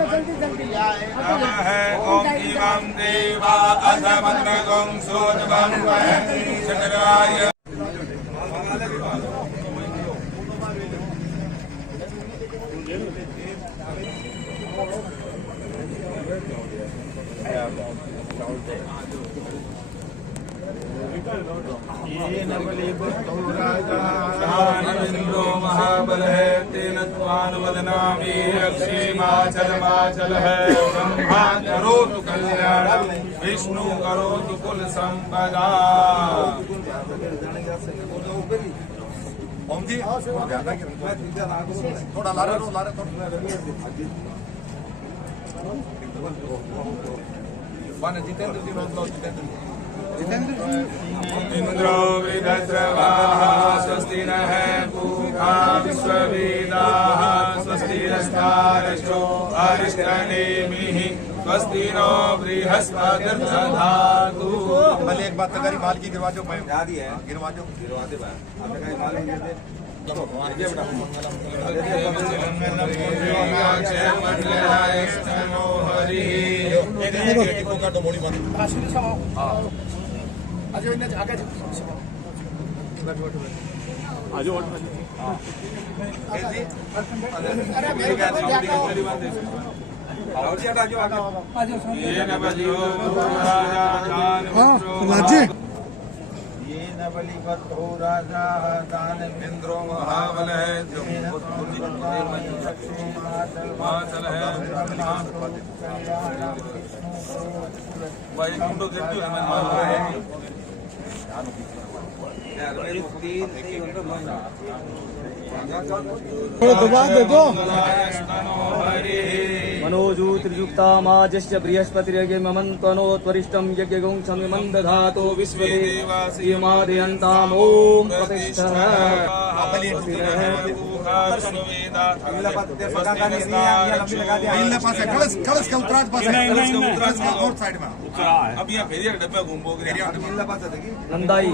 नमः ओम इमं देवा अधमन्वगं सोदवं वहति चंद्राय इंद्रो महाबल है तेन त्वान वदनामि अक्षीमाचलमाचल है ब्रह्मा करोतु कल्याणं विष्णु करोतु कुल संपदा। ओम जी थोड़ा लारे जितेंद्र जी इंद्रो विदस्रवाः स्वस्ति नः पूषा विश्ववेदाः स्वस्ति नस्तारश्चो अरिष्टनेमिः स्वस्ति नो बृहस्पतिर्दधातु। भले एक बात करी माल की गिरवा जो गिरवा दो आपने कहा माल नहीं देते बलिवतो राजा इंद्रो महाबल है माचल है दबा दे दो मनोजूतिर्युक्ता माजस्य बृहस्पतिर्यज्ञमन्त्वनो त्वरिष्ठं यज्ञगुं क्षमिमं दधातो विश्वदेवासीमादयन्ताम् ॐ प्रतिष्ठः कलश का उत्तरार्ध पास है और साइड में अब यहाँ फेरिया डब्बा घूमोगे नंदाई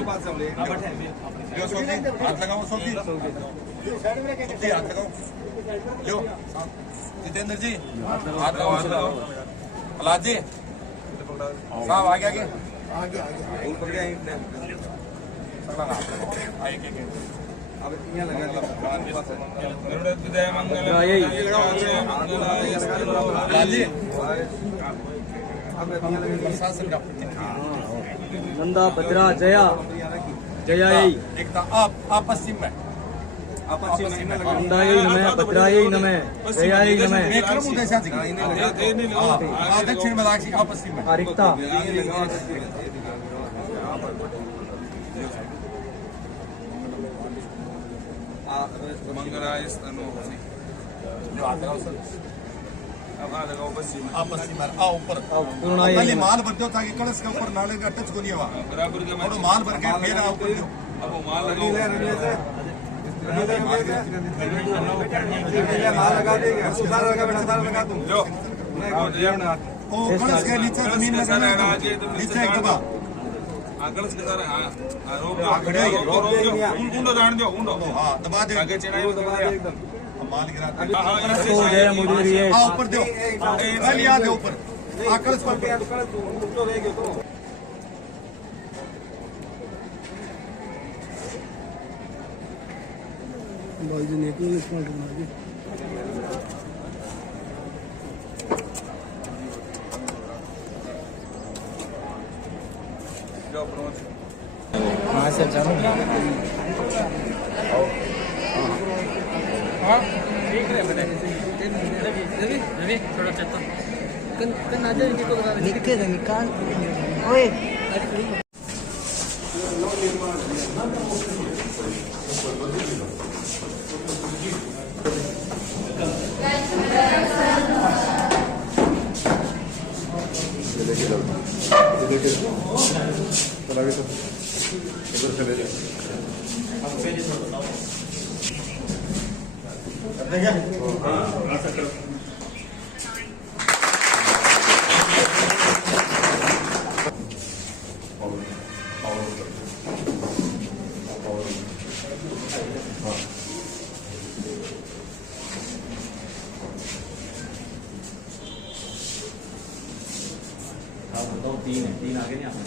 हाथ लगाओ सौदी हाथ लगाओ लो जितेंद्र जी हाथ लगाओ प्रहलाद जी साहब आगे आगे अब नंदा भद्रा जया जया एकता आप पश्चिम में नंदायै नमः भद्रायै नमः जयायै नमः दक्षिण में आप पश्चिम में रिक्ता मंगलाय स्तनो आओ ऊपर पहले माल भर दो ताकि कलश के ऊपर नाले का टच को नहीं हुआ बराबर के माल भर के फिर आओ ऊपर दो अब माल लगा देंगे लगा दूं जो ओ कलश के नीचे जमीन में नीचे एक दबा कलश के सारे हां रोक ऊंडो जान दो ऊंडो हां दबा दे आगे चढ़ाई दबा दे एकदम माल गिरा ऊपर दो पहले याद है ऊपर कलश पर ऊंडो रहेगा तो भाई जी ने कोई इसमें करना है वहाँ से चलो थोड़ा चलता निकाल ओए तीन आगे नहीं आता।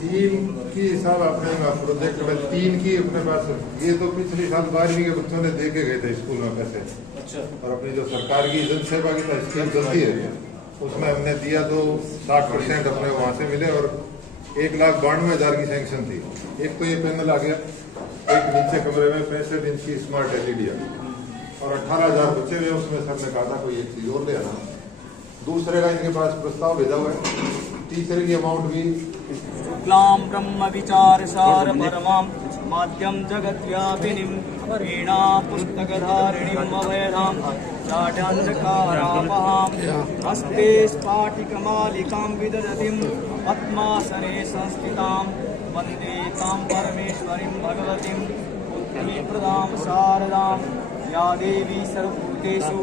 3 की साहब अपने प्रोजेक्ट में 3 की अपने पास, ये तो पिछले साल 12वीं के बच्चों ने दे के गए थे स्कूल में पैसे। अच्छा। और अपनी जो सरकार की जन सेवा की स्कीम चलती है उसमें हमने दिया तो 60% अपने वहाँ से मिले और 1,92,000 की सैंक्शन थी। एक तो ये पैनल आ गया, एक नीचे कमरे में 65 इंच की स्मार्ट LED आ गई और 18,000 बच्चे हुए। उसमें सर ने कहा था कोई एक चीज और ले आना। दूसरे का इनके पास प्रस्ताव भेजा हुआ है, तीसरे की अमाउंट भी शुक्लां ब्रह्म विचार सार परमां माध्यम जगद्व्यापिनीं वीणा पुस्तकधारिणीं अभयदां चाट्यान्धकारापहां हस्ते स्फाटिकमालिकां विदधतीं पद्मासने संस्थितां वन्दे तां परमेश्वरीं भगवतीं बुद्धिप्रदां शारदां या देवी सर्वभूतेषु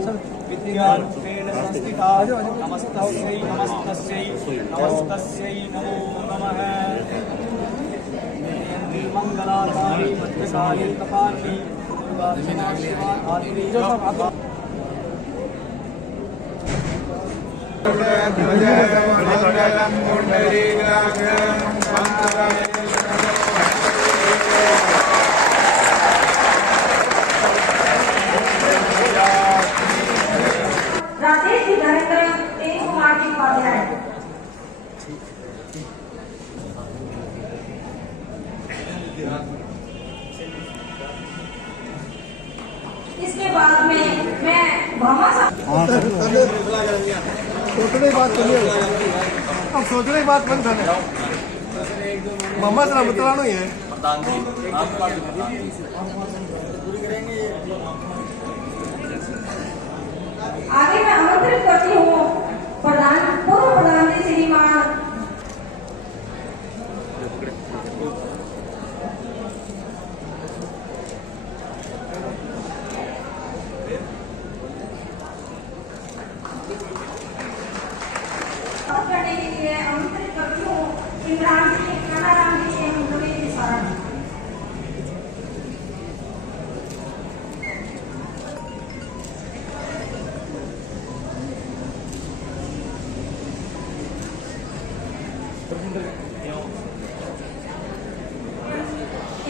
विद्यारूपेण संस्थिता। नमस्तस्यै नमस्तस्यै नमस्तस्यै नमो नमः। मंगलाकाली भद्रकाली कपालिनी राजेश धरेंद्र तेज कुमार जी उपाध्याय। इसके बाद में मैं भामा सोचने की बात चलिए, अब सोचने की बात बंद करने मम्मा से बतलाना ही है। आगे मैं आमंत्रित करती हूँ पूर्व प्रधानमंत्री श्रीमान करने के लिए आमंत्रित करती हूँ इमरान जी, कानाराम जी एवं रवि जी सारण।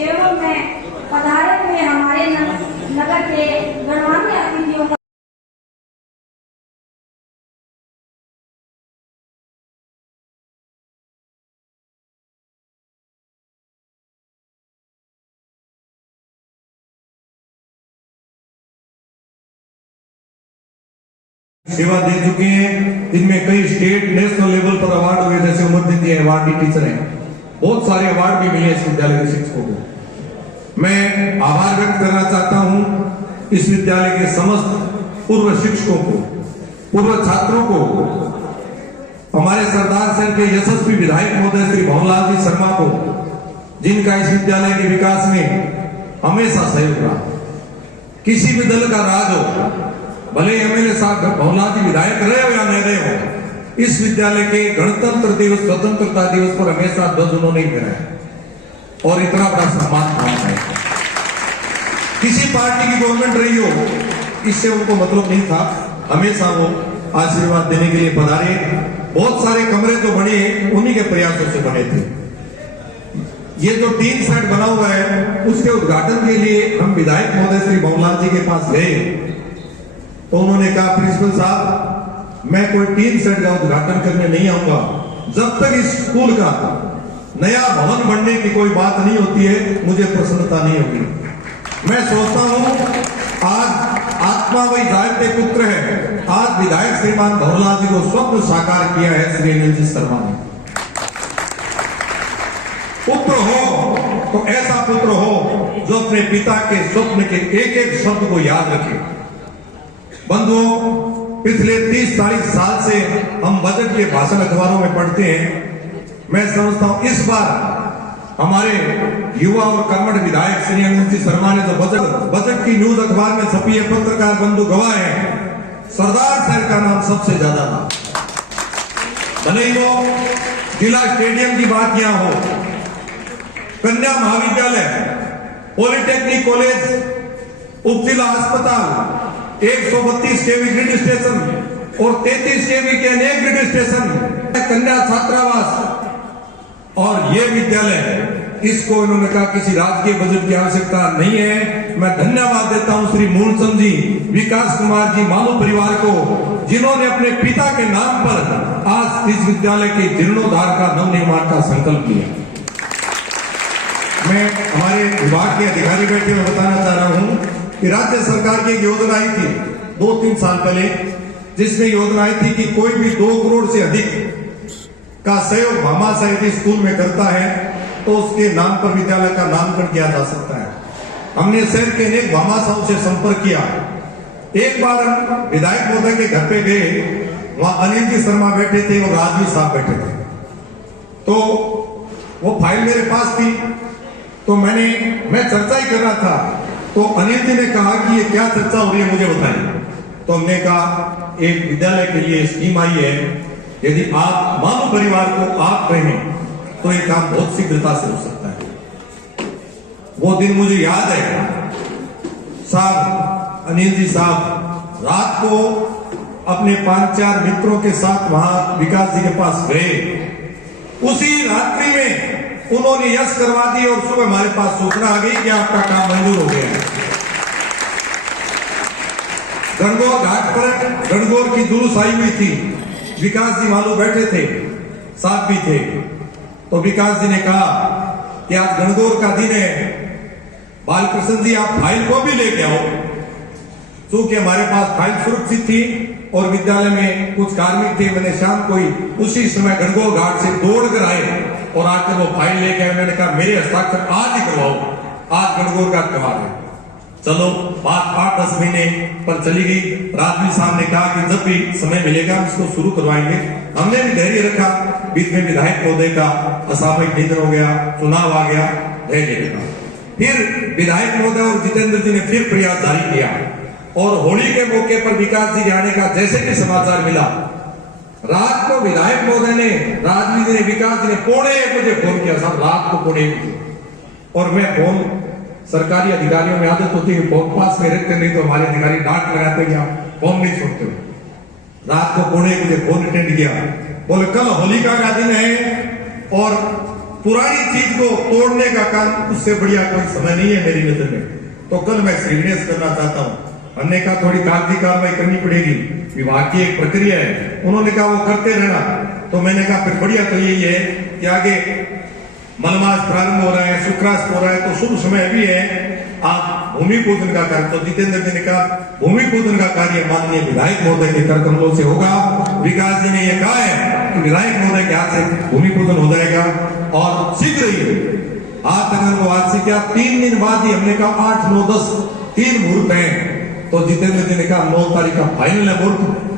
एवं मैं पधारे हुए हमारे नगर के गणमान्य अतिथियों का सेवा दे चुके हैं, जिनमें कई स्टेट नेशनल लेवल पर अवार्ड हुए, जैसे उमरदीदी अवार्ड की टीचर हैं। बहुत सारे अवार्ड भी मिले इस विद्यालय के शिक्षकों को। मैं आभार व्यक्त करना चाहता हूं इस विद्यालय के समस्त पूर्व शिक्षकों को, पूर्व छात्रों को, हमारे सरदार शहर के यशस्वी विधायक महोदय श्री भवनलाल जी शर्मा को, जिनका इस विद्यालय के विकास में हमेशा सहयोग रहा। किसी भी दल का राज हो, भले एमएलए साहब भवनलाल जी विधायक रहे हो या नहीं रहे हो, इस विद्यालय के गणतंत्र दिवस, स्वतंत्रता दिवस पर हमेशा ध्वज उन्होंने ही फहराया और इतना बड़ा सम्मान है। किसी पार्टी की गवर्नमेंट रही हो, इससे उनको मतलब नहीं था, हमेशा वो आशीर्वाद देने के लिए पधारे। बहुत सारे कमरे जो बने उन्हीं के प्रयासों से बने थे। ये जो टीन सेट बना हुआ है, उसके उद्घाटन के लिए हम विधायक महोदय श्री भवनलाल जी के पास गए तो उन्होंने कहा, प्रिंसिपल साहब मैं कोई टीन सेट का उद्घाटन करने नहीं आऊंगा जब तक इस स्कूल का नया भवन बनने की कोई बात नहीं होती है, मुझे प्रसन्नता नहीं होगी। मैं सोचता हूं आज आत्मा वही जायते पुत्र है। आज विधायक श्रीमान भवनलाल जी को स्वप्न साकार किया है श्री अनिल जी शर्मा ने। पुत्र हो तो ऐसा पुत्र हो जो अपने पिता के स्वप्न के एक एक शब्द को याद रखे। बंधुओं, पिछले 30-40 साल से हम बजट के भाषण अखबारों में पढ़ते हैं। मैं समझता हूं इस बार हमारे युवा और कर्मठ विधायक श्री अनिल जी शर्मा ने जो बजट की न्यूज अखबार में छपी है, पत्रकार बंधु गवाह है, सरदार शहर का नाम सबसे ज्यादा था। भले ही वो जिला स्टेडियम की बात यहां हो, कन्या महाविद्यालय, पॉलिटेक्निक कॉलेज, उपजिला अस्पताल, 132 केवी ग्रिड स्टेशन और 33 केवी के अनेक ग्रिड स्टेशन कन्या छात्रावास और ये विद्यालय, इसको इन्होंने कहा किसी राजकीय बजट की आवश्यकता नहीं है। मैं धन्यवाद देता हूं श्री मूलचंद जी, विकास कुमार जी, मालू परिवार को, जिन्होंने अपने पिता के नाम पर आज इस विद्यालय के जीर्णोद्धार का नवनिर्माण का संकल्प लिया। मैं हमारे विभाग के अधिकारी बैठे में बताना चाह रहा हूं कि राज्य सरकार की एक योजना आई थी 2-3 साल पहले, जिसमें योजना आई थी कि कोई भी 2 करोड़ से अधिक का सहयोग भामाशाह यदि स्कूल में करता है तो उसके नाम पर विद्यालय का नामकरण किया जा सकता है। हमने शहर के अनेक भामाशाहों से संपर्क किया। एक बार हम विधायक महोदय के घर पे गए, वहां अनिल जी शर्मा बैठे थे और राजवीर साहब बैठे थे। तो वो फाइल मेरे पास थी, तो मैं चर्चा ही कर रहा था, तो अनिल जी ने कहा कि ये क्या चर्चा हो रही है मुझे बताइए। तो हमने कहा एक विद्यालय के लिए स्कीम आई है, यदि आप मालू परिवार को आप कहें तो ये काम बहुत शीघ्रता से हो सकता है। वो दिन मुझे याद है साहब, अनिल जी साहब रात को अपने 5-4 मित्रों के साथ वहां विकास जी के पास गए। उसी रात्रि में उन्होंने यश करवा दी और सुबह हमारे पास सूचना आ गई कि आपका काम मंजूर हो गया है। गणगौर घाट पर गणगौर की जुलूस आई हुई थी, विकास जी मालू बैठे थे, साथ भी थे। तो विकास जी ने कहा कि आज गणगौर का दिन है, बालकृष्ण जी आप फाइल को भी लेके आओ। चूंकि हमारे पास फाइल सुरक्षित थी और विद्यालय में कुछ कार्मिक थे, मैंने शाम को ही उसी समय गणगौर घाट से दौड़ कर आए और आकर वो फाइल लेके आए। मैंने कहा मेरे हस्ताक्षर आज ही करवाओ, आज गणगौर घाट त्योहार है। चलो बात 8-10 महीने पर चली गई। राजवीर साहब ने कहा कि जब भी समय मिलेगा हम इसको शुरू करवाएंगे। हमने भी धैर्य रखा। बीच में विधायक महोदय का असामयिक निधन हो गया, चुनाव आ गया, धैर्य रखा। फिर विधायक महोदय और जितेंद्र जी ने फिर प्रयास जारी किया और होली के मौके पर विकास जी आने का जैसे कि समाचार मिला, रात को विधायक महोदय ने, राजवीर जी ने, विकास जी ने 1:45 बजे फोन किया। साहब रात को 1:45 बजे, और मैं फोन, सरकारी अधिकारियों में आदत होती है फोन पास में रखते, नहीं तो हमारे अधिकारी डांट लगाते हैं, फोन नहीं छोड़ते। रात को 1:45 बजे फोन अटेंड किया, बोले कल होलिका का दिन है और पुरानी चीज को तोड़ने का काम, उससे बढ़िया कोई समय नहीं है मेरी नजर में, तो कल मैं सीरियस करना चाहता हूँ। हमने कहा थोड़ी कागजी कार्रवाई करनी पड़ेगी, विभाग की एक प्रक्रिया है। उन्होंने कहा वो करते रहना। तो मैंने कहा फिर बढ़िया तो यही है कि आगे मलमास प्रारंभ हो रहा है, शुक्राष्ट हो रहा है, तो शुभ समय भी है, आप भूमि पूजन का कार्य। तो जितेंद्र जी ने कहा भूमि पूजन का कार्य माननीय विधायक महोदय के कर कमलों से होगा। विकास जी ने यह कहा है कि विधायक महोदय के हाथ से भूमि पूजन हो जाएगा और शीघ्र ही आज तक वो आज से क्या 3 दिन बाद ही, हमने कहा 8, 9, 10 3 मुहूर्त हैं। तो जितेंद्र जी ने कहा 9 तारीख का फाइनल है मुहूर्त।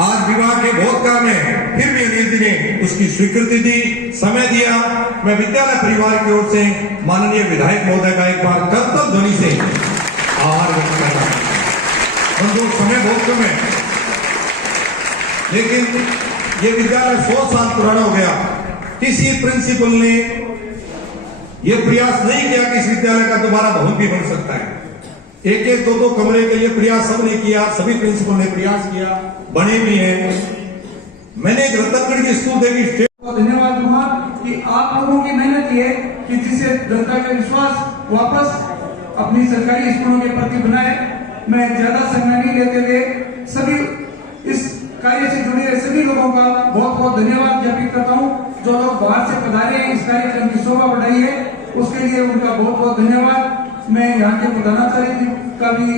आज विवाह के बहुत काम है, फिर भी अनिल जी ने उसकी स्वीकृति दी, समय दिया। मैं विद्यालय परिवार की ओर से माननीय विधायक महोदय का एक बार कर्तव्य ध्वनि से आभार व्यक्त करना। समय बहुत कम है, लेकिन ये विद्यालय 100 साल पुराना हो गया। किसी प्रिंसिपल ने यह प्रयास नहीं किया कि इस विद्यालय का दोबारा भवन भी बन सकता है। 1-1, 2-2 कमरे के लिए प्रयास सबने किया, सभी प्रिंसिपल ने प्रयास किया, बने भी हैं। मैंने एक रतनगढ़ की स्कूल देखी, धन्यवाद दूंगा कि आप लोगों की मेहनत ये कि जिससे जनता का विश्वास वापस अपनी सरकारी स्कूलों के प्रति बनाए। मैं ज्यादा समय नहीं लेते हुए सभी इस कार्य से जुड़े सभी लोगों का बहुत बहुत धन्यवाद ज्ञापित करता हूं। जो लोग बाहर से पधारे हैं, इस कार्यक्रम की शोभा बढ़ाई है, उसके लिए उनका बहुत बहुत धन्यवाद। मैं यहाँ के प्रधानाचार्य जी का भी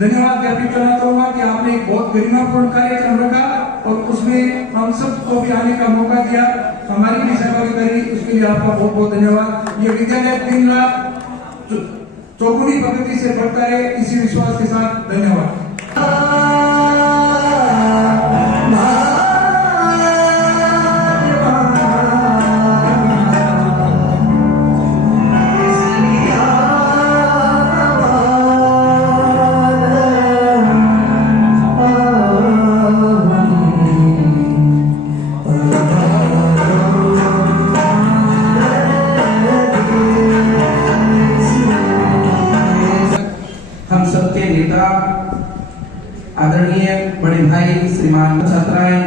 धन्यवाद ज्ञापित करना चाहूंगा कि आपने एक बहुत गरिमापूर्ण कार्यक्रम रखा और उसमें हम सबको भी आने का मौका दिया, हमारी भी सहभागिता, उसके लिए आपका बहुत बहुत धन्यवाद। ये विद्यालय 3 लाख चौगुनी प्रगति से बढ़ता है, इसी विश्वास के साथ धन्यवाद। आदरणीय बड़े भाई श्रीमान छात्राएं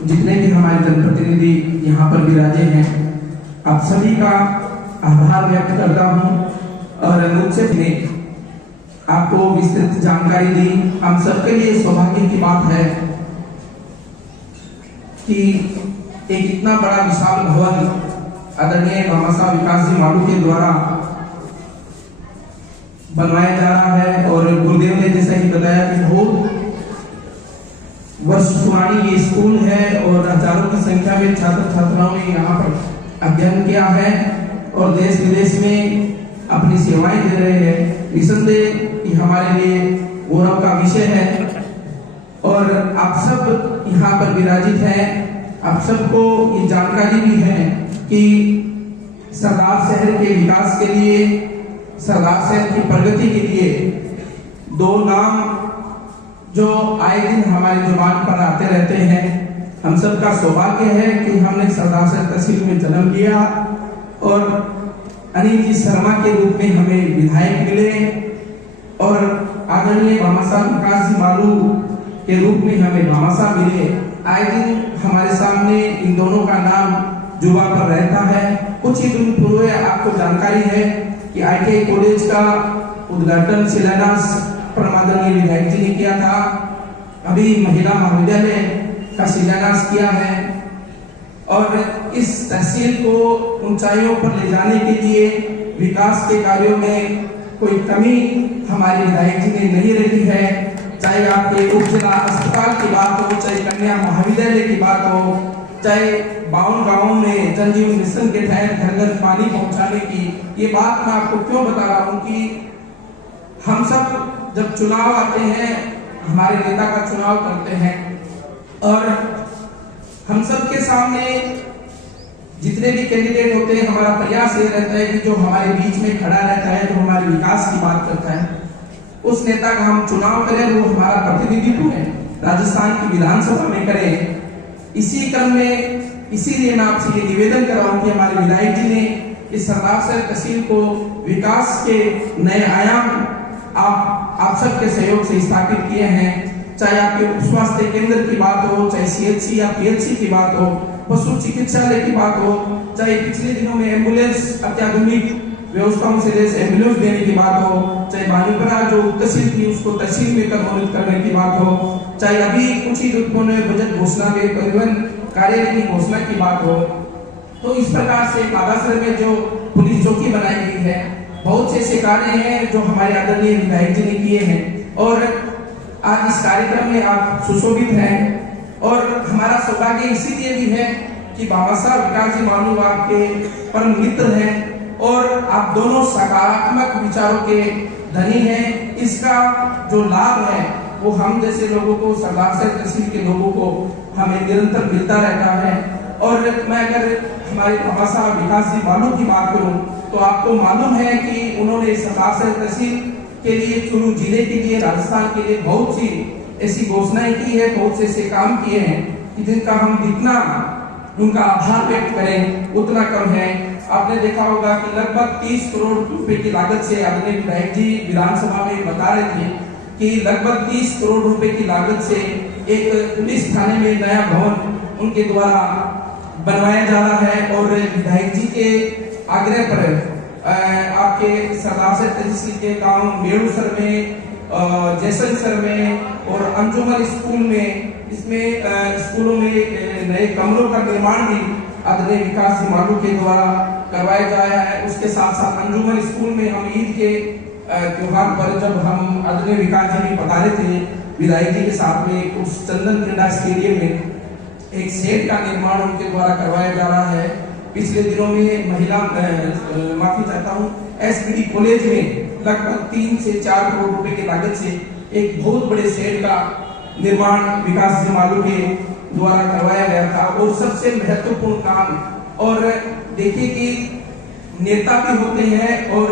जितने भी हमारे जनप्रतिनिधि यहाँ पर विराजे हैं, आप सभी का आभार व्यक्त करता हूँ। और मुझसे ने आपको विस्तृत जानकारी दी। हम सबके लिए सौभाग्य की बात है कि एक इतना बड़ा विशाल भवन आदरणीय भामाशाह विकास जी मालू के द्वारा बनवाया जा रहा है। और गुरुदेव ने जैसा ही बताया कि बहुत वर्ष पुरानी ये स्कूल है और हजारों की संख्या में छात्र छात्राओं ने यहाँ पर अध्ययन किया है और देश विदेश में अपनी सेवाएं दे रहे हैं। निसंदेह ये हमारे लिए गौरव का विषय है। और आप सब यहाँ पर विराजित हैं, आप सबको ये जानकारी भी है कि सरदार शहर के विकास के लिए, सरदार शहर की प्रगति के लिए दो नाम जो आए दिन हमारी जुबान पर आते रहते हैं। हम सबका सौभाग्य है कि हमने सरदार शहर तहसील में जन्म लिया और अनिल जी शर्मा के रूप में हमें विधायक मिले और आदरणीय भामाशाह विकास जी मालू के रूप में हमें भामाशाह मिले। आए दिन हमारे सामने इन दोनों का नाम जुबा पर रहता है। कुछ ही दिन पूर्व आपको जानकारी है कि ITI कॉलेज का उद्घाटन शिलान्यास आदरणीय विधायक जी ने किया था। अभी महिला महाविद्यालय का शिलान्यास किया है और इस तहसील को ऊंचाइयों पर ले जाने के लिए विकास के कार्यों में कोई कमी हमारे विधायक जी ने नहीं रखी है। चाहे आपके उप जिला अस्पताल की बात हो, चाहे कन्या महाविद्यालय की बात हो, चाहे 52 गांवों में जल जीवन मिशन के तहत घर घर पानी पहुंचाने की। ये बात मैं आपको क्यों बता रहा हूँ कि हम सब जब चुनाव आते हैं, हमारे नेता का चुनाव करते हैं और हम सब के सामने जितने भी कैंडिडेट होते हैं, हमारा प्रयास ये रहता है कि जो हमारे बीच में खड़ा रहता है, जो हमारे विकास की बात करता है, उस नेता का हम चुनाव करें, वो हमारा प्रतिनिधित्व है राजस्थान की विधानसभा में करें। इसी क्रम में इसीलिए मैं आपसे ये निवेदन कर रहा हूँ कि हमारे विधायक जी ने इस सरदार शहर तहसील को विकास के नए आयाम आप सबके सहयोग से स्थापित किए हैं। चाहे आपके उप स्वास्थ्य केंद्र की बात हो, चाहे CHC या PHC की बात हो, पशु चिकित्सालय की बात हो, चाहे पिछले दिनों में एम्बुलेंस अत्याधुनिक व्यवस्थाओं से जैसे एम्बुलेंस देने की बात हो, चाहे बानीपरा जो तहसील थी उसको तहसील में कन्वर्ट करने की बात हो, चाहे अभी कुछ ही दिनों में बजट घोषणा में परिवहन कार्यालय की घोषणा की बात हो। तो इस प्रकार से बालासर में जो पुलिस चौकी बनाई गई है, बहुत से ऐसे कार्य हैं जो हमारे आदरणीय विधायक जी ने किए हैं और आज इस कार्यक्रम में आप सुशोभित हैं। और हमारा सौभाग्य इसीलिए भी है कि भामाशाह विकास जी मालू आपके परम मित्र हैं और आप दोनों सकारात्मक विचारों के धनी हैं। इसका जो लाभ है वो हम जैसे लोगों को, सरदार शहर तहसील के लोगों को हमें निरंतर मिलता रहता है। और मैं अगर हमारे भामाशाह विकास जी मालू की बात करूं तो आपको मालूम है कि उन्होंने सरदार शहर तहसील के लिए, चुरू जिले के लिए, राजस्थान के लिए बहुत सी ऐसी घोषणाएं की है, बहुत से ऐसे काम किए हैं कि जिनका हम जितना उनका आभार व्यक्त करें उतना कम है। आपने देखा होगा कि लगभग 30 करोड़ रुपए की लागत से आदरणीय विधायक जी विधानसभा में बता रहे थे कि लगभग 30 करोड़ रुपए की लागत से एक पुलिस थाने में नया भवन उनके द्वारा बनवाया जा रहा है। और विधायक जी के आग्रह पर आपके सरदार शहर तहसील के गांव मेड़ूसर में, जैसलसर में और अंजुमन स्कूल में, इसमें स्कूलों में नए कमरों का निर्माण भी आदरणीय विकास जी मालू के द्वारा करवाया जाया है। उसके साथ साथ अंजुमन स्कूल में हम ईद के त्योहार पर जब हम आदरणीय विकास जी पधारे थे विधायक जी के साथ में, उस चंदन क्रीडा स्टेडियम में एक शेड का निर्माण उनके द्वारा करवाया जा रहा है। पिछले दिनों में महिला माफी चाहता हूँ SPD कॉलेज में लगभग 3 से 4 करोड़ रुपए की लागत से एक बहुत बड़े शेड का निर्माण विकास जी मालू के द्वारा करवाया गया था। और सबसे महत्वपूर्ण काम, और देखिए कि नेता भी होते हैं और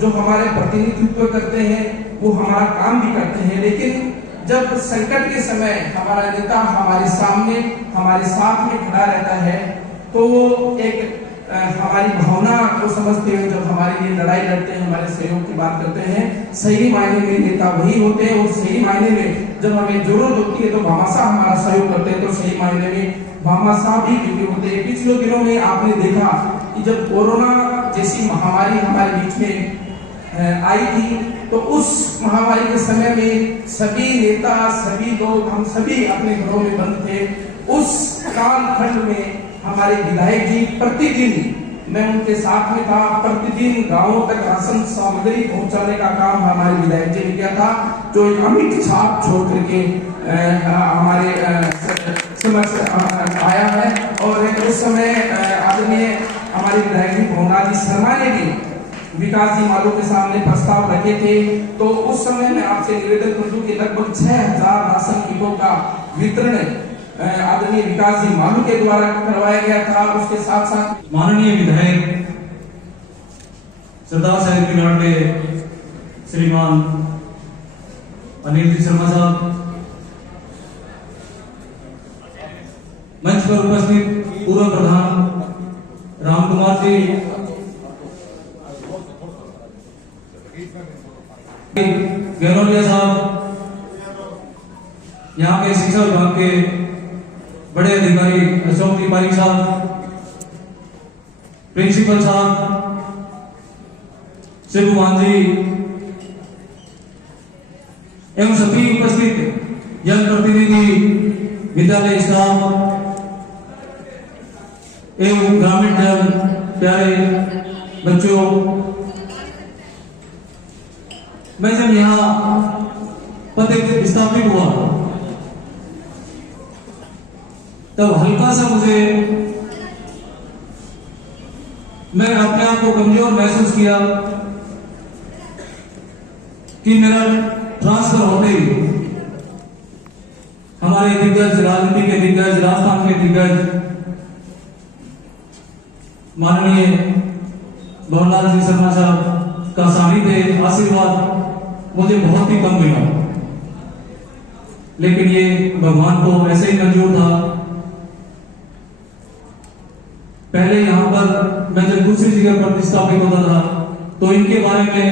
जो हमारे प्रतिनिधित्व करते हैं वो हमारा काम भी करते हैं, लेकिन जब संकट के समय हमारा नेता हमारे सामने, हमारे साथ में खड़ा रहता है तो वो एक हमारी भावना को समझते हुए जब हमारे लिए लड़ाई लड़ते हैं, हमारे सहयोग की बात करते हैं, सही मायने में नेता वही होते हैं। और सही मायने में जब हमें जरूरत होती है तो भामाशाह हमारा सहयोग करते हैं, तो सही मायने में भामा साहब ही ड्यूटी होते हैं। पिछले दिनों में आपने देखा कि जब कोरोना जैसी महामारी हमारे बीच में आई थी, तो उस महामारी के समय में सभी नेता, सभी लोग, हम सभी अपने घरों में बंद थे। उस कालखंड में हमारे विधायक जी प्रतिदिन, मैं उनके साथ में था, प्रतिदिन गांवों तक राशन सामग्री पहुंचाने का काम हमारे विधायक जी ने किया था, जो एक अमिट छाप छोड़ करके हमारे समक्ष आया है। और उस समय आदरणीय हमारे विधायक जी भवना जी शर्मा ने भी विकास जी मालू के सामने प्रस्ताव रखे थे। तो उस समय मैं आपसे निवेदन कर दूं कि लगभग 6000 राशन किटों का वितरण आदरणीय विकास जी मालू के द्वारा करवाया गया था। उसके साथ साथ माननीय विधायक सरदार साहब के लाडले श्रीमान अनिल जी शर्मा साहब, मंच पर उपस्थित पूर्व प्रधान राम कुमार जी, गहलोलिया साहब, यहाँ के शिक्षा विभाग के बड़े अधिकारी अशोक तिवारी साहब, प्रिंसिपल साहब, शिव जी एवं सभी उपस्थित जनप्रतिनिधि, विद्यालय स्टाफ एवं ग्रामीण जन, प्यारे बच्चों, मैं जब यहाँ पद स्थापित हुआ तब हल्का सा मैं अपने आप को कमजोर महसूस किया कि मेरा ट्रांसफर होते ही हमारे दिग्गज, राजनीति के दिग्गज, राजस्थान के दिग्गज माननीय भवनलाल जी शर्मा साहब का सानिध्य, आशीर्वाद मुझे बहुत ही कम मिला, लेकिन ये भगवान को ऐसे ही मंजूर था। पहले यहां पर मैं जब दूसरी जगह पर स्थापित होता था तो इनके बारे में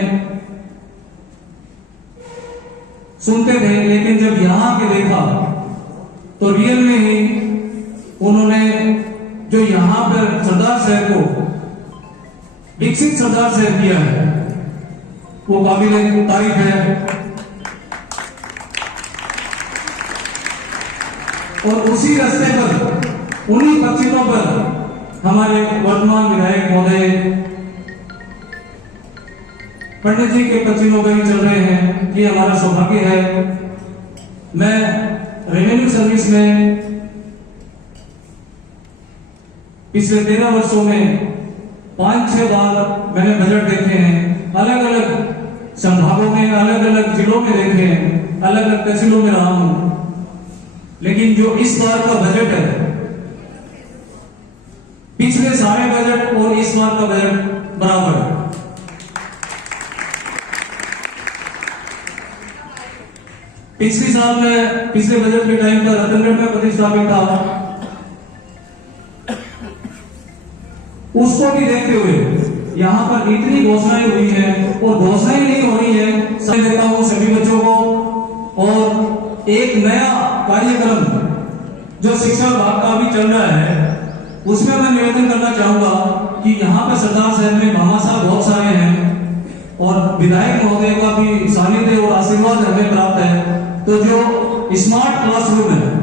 सुनते थे, लेकिन जब यहां के देखा तो रियल में ही उन्होंने जो यहां पर सरदार साहब को विकसित सरदार साहब किया है वो काबिल तारीफ है। और उसी रास्ते पर, उन्हीं पक्षियों पर हमारे वर्तमान विधायक महोदय पंडित जी के पक्षियों पर ही चल रहे हैं। ये हमारा सौभाग्य है। मैं रेवेन्यू सर्विस में पिछले 13 वर्षों में 5-6 बार मैंने बजट देखे हैं, अलग अलग संभागों में, अलग अलग जिलों में देखे हैं, अलग अलग तहसीलों में रहा हूं, लेकिन जो इस बार का बजट है, पिछले सारे बजट और इस बार का बजट बराबर है। पिछले साल में, पिछले बजट के टाइम पर रतनगढ़ में प्रतिष्ठापित था, उसको भी देखते हुए यहाँ पर इतनी घोषणाएं हुई हैं, और घोषणाएं नहीं हो रही है, समय देता हूँ सभी बच्चों को। और एक नया कार्यक्रम जो शिक्षा विभाग का भी चल रहा है, उसमें मैं निवेदन करना चाहूंगा कि यहाँ पर सरदार साहब में भामा साहब बहुत सारे हैं और विधायक महोदय का भी सानिध्य और आशीर्वाद हमें प्राप्त है। तो जो स्मार्ट क्लासरूम है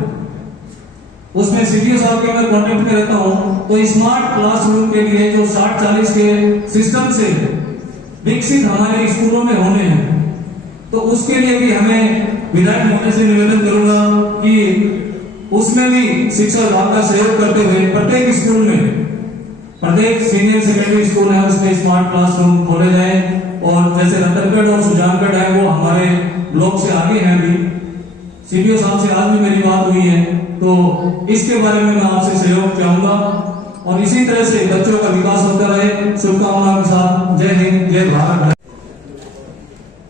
उसमें सीडीओ साहब के मैं कांटेक्ट में रहता हूं, तो स्मार्ट क्लासरूम के लिए जो 60-40 के सिस्टम से विकसित हमारे स्कूलों में होने हैं, तो उसके लिए भी हमें विधायक महोदय से निवेदन करूंगा कि उसमें भी शिक्षा विभाग का सहयोग करते हुए प्रत्येक स्कूल में, प्रत्येक सीनियर सेकेंडरी स्कूल है उसमें स्मार्ट क्लासरूम खोले जाए। और जैसे रतनगढ़ और सुजानगढ़ है वो हमारे ब्लॉक से आगे हैं, अभी सीडीओ साहब से आज भी मेरी बात हुई है, तो इसके बारे में मैं आपसे सहयोग चाहूंगा और इसी तरह से बच्चों का विकास होता रहे। शुभकामनाओं के साथ जय हिंद, जय भारत।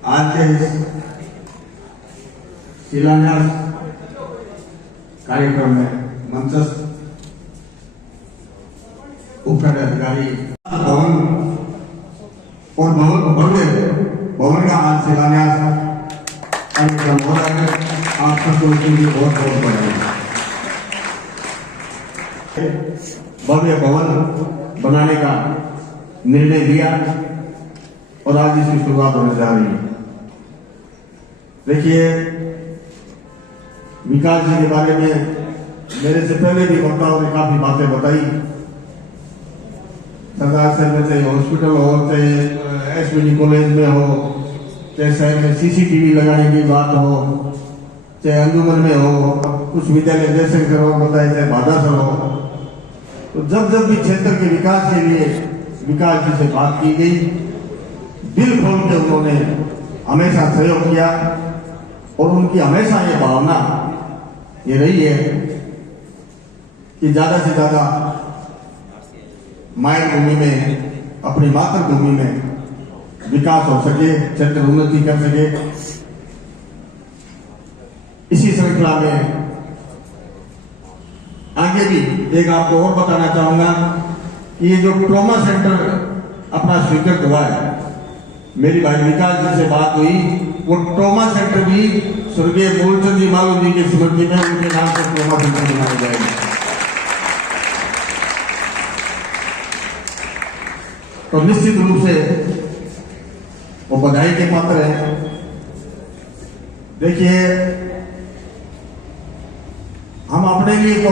आज के शिलान्यास कार्यक्रम में मंचस्थ उपखंड अधिकारी भवन और भव्य भवन का आज शिलान्यास कार्यक्रम हो रहा है। आप सबको इसके लिए बहुत बहुत बधाई। भव्य भवन बनाने का निर्णय लिया और आज इसकी शुरुआत होने जा रही है। देखिए, विकास जी के बारे में मेरे से पहले भी वक्ताओं ने काफी बातें बताई। सरदार शहर में चाहे हॉस्पिटल हो, चाहे एसवीडी कॉलेज में हो, चाहे शहर में सीसीटीवी लगाने की बात हो, चाहे अंजुमन में हो, कुछ विद्यालय जैसे बताए, चाहे भादासर हो, तो जब जब भी क्षेत्र के विकास के लिए विकास जी से बात की गई, दिल खोल के उन्होंने हमेशा सहयोग किया और उनकी हमेशा ये भावना ये रही है कि ज्यादा से ज्यादा मातृभूमि में, अपनी मातृभूमि में विकास हो सके, क्षेत्र उन्नति कर सके। इसी श्रृंखला में आगे भी एक आपको और बताना चाहूंगा कि ये जो ट्रॉमा सेंटर अपना स्वीकृत हुआ है, मेरी भाई विकास जी से बात हुई, वो ट्रॉमा सेंटर भी स्वर्गीय मूलचंद जी मालू जी की स्मृति में उनके नाम से ट्रॉमा सेंटर बनाया जाएगा। तो निश्चित रूप से वो बधाई के पात्र है। देखिए, हम अपने लिए तो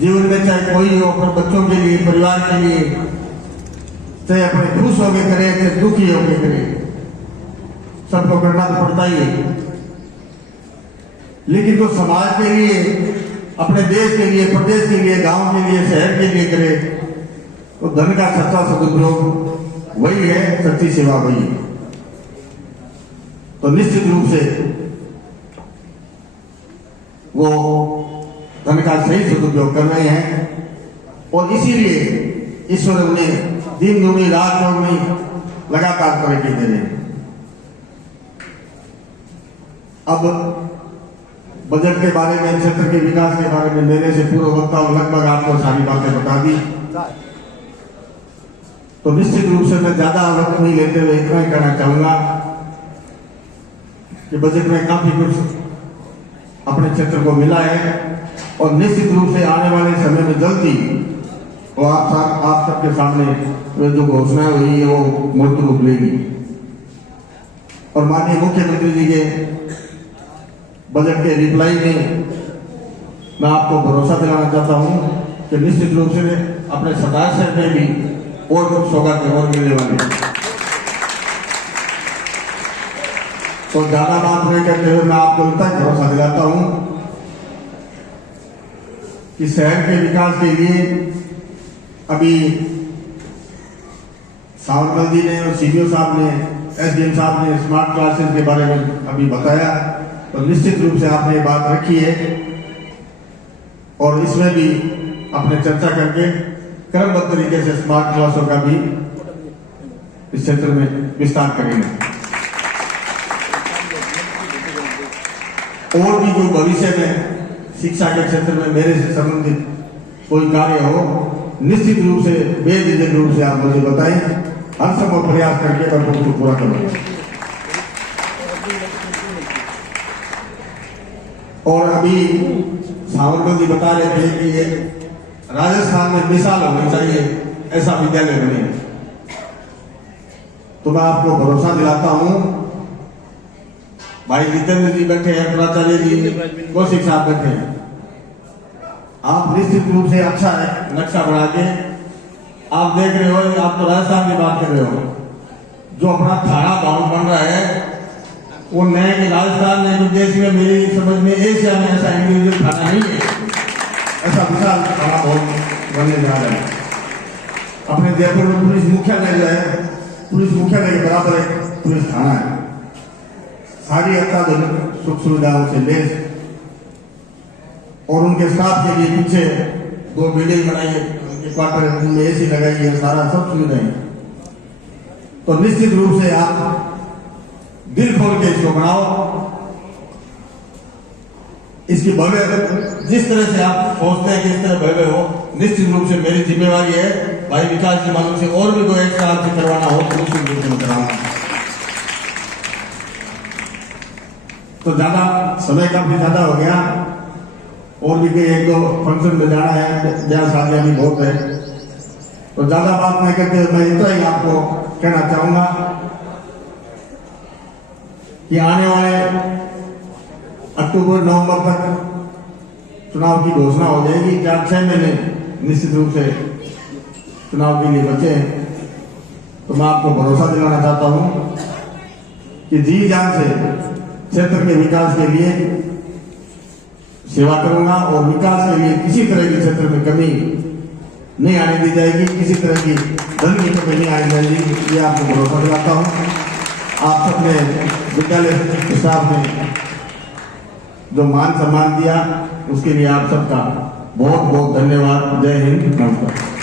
जीवन में चाहे कोई हो, अपने बच्चों के लिए, परिवार के लिए, चाहे अपने खुश होके करें, चाहे दुखी होके करें, सबको करना तो पड़ता ही है। लेकिन जो समाज के लिए, अपने देश के लिए, प्रदेश के लिए, गांव के लिए, शहर के लिए करे, तो धन का सच्चा सदुपयोग वही है, सच्ची सेवा वही है। तो निश्चित रूप से वो धन का सही सदुपयोग कर रहे हैं और इसीलिए ईश्वर उन्हें दिन दूनी रात चौगुनी लगातार तरक्की दे रहे हैं। अब बजट के बारे में, क्षेत्र के विकास के बारे में मेरे से पूर्व वक्ताओं लगभग आपको सारी बातें बता दी, तो निश्चित रूप से मैं ज्यादा वक्त नहीं लेते हुए इतना ही कहना चाहूंगा कि बजट में काफी कुछ अपने क्षेत्र को मिला है और निश्चित रूप से आने वाले समय में जल्दी वो आप सबके सामने जो घोषणा हुई है वो मूर्त रूप लेगी। और माननीय मुख्यमंत्री जी के बजट के रिप्लाई में मैं आपको भरोसा दिलाना चाहता हूं कि निश्चित रूप से अपने सरदार शहर में भी और कुछ सौगातें और मिलने वाली। तो ज्यादा बात नहीं करते हुए मैं आपको इतना भरोसा दिलाता हूं कि शहर के विकास के लिए अभी सावंत जी ने और सीडीओ साहब ने, एसडीएम साहब ने स्मार्ट क्लासेस के बारे में अभी बताया, तो निश्चित रूप से आपने बात रखी है और इसमें भी अपने चर्चा करके क्रमबद्ध तरीके से स्मार्ट क्लासों का भी इस क्षेत्र में विस्तार करेंगे। और भी कोई भविष्य में शिक्षा के क्षेत्र में मेरे से संबंधित कोई कार्य हो, निश्चित रूप से बेझिझक रूप से आप मुझे बताएं, हर संभव प्रयास करके मैं उसको पूरा करूंगा। और अभी सावंत जी बता रहे थे कि ये राजस्थान में मिसाल होनी चाहिए, ऐसा विद्यालय बने, तो मैं आपको भरोसा दिलाता हूं। भाई जितेंद्र जी बैठे हैं, प्राचार्य जी, कौशिक साहब बैठे हैं, आप निश्चित रूप से अच्छा नक्शा बना के आप देख रहे हो, आप तो राजस्थान की बात कर रहे हो, जो अपना थाना भवन बन रहा है वो नए के राजस्थान ने देश में, मेरी समझ में एशिया में ऐसा इंडिविजुअल थाना नहीं है, ऐसा विशाल थाना भवन बनने जा रहा है। अपने जयपुर में पुलिस मुख्यालय जो है, पुलिस मुख्यालय के बराबर एक पुलिस थाना है, सारी अत्याधुनिक सुख सुविधाओं से लैस, और उनके स्टाफ के लिए पीछे 2 बिल्डिंग बनाई है, उनके क्वार्टर में एसी लगाई है, सारा सब सुविधाएं। तो निश्चित रूप से आप दिल खोल के इसको बनाओ, इसकी भव्य, जिस तरह से आप सोचते हैं कि इस तरह भव्य हो, निश्चित रूप से मेरी जिम्मेवारी है भाई विकास जी मालूम से और भी कोई एक्स्ट्रा आपसे करवाना हो तो निश्चित रूप से कराऊंगा। तो ज्यादा समय काफी ज्यादा हो गया, और भी कई एक दो फंक्शन में जाना है, ब्याह शादियां भी बहुत है। तो ज्यादा बात नहीं करते मैं इतना ही आपको कहना चाहूंगा कि आने वाले अक्टूबर नवंबर तक चुनाव की घोषणा हो जाएगी। 4-6 महीने निश्चित रूप से चुनाव के लिए बचे हैं। तो मैं आपको भरोसा दिलाना चाहता हूं कि जी जान से क्षेत्र के विकास के लिए सेवा करूंगा और विकास के लिए किसी तरह की क्षेत्र में कमी नहीं आने दी जाएगी, किसी तरह की धन की कमी नहीं आने जाएगी, ये आपको भरोसा दिलाता हूं। आप सबने विद्यालय स्टाफ ने जो मान सम्मान दिया उसके लिए आप सबका बहुत बहुत धन्यवाद। जय हिंद, नमस्कार।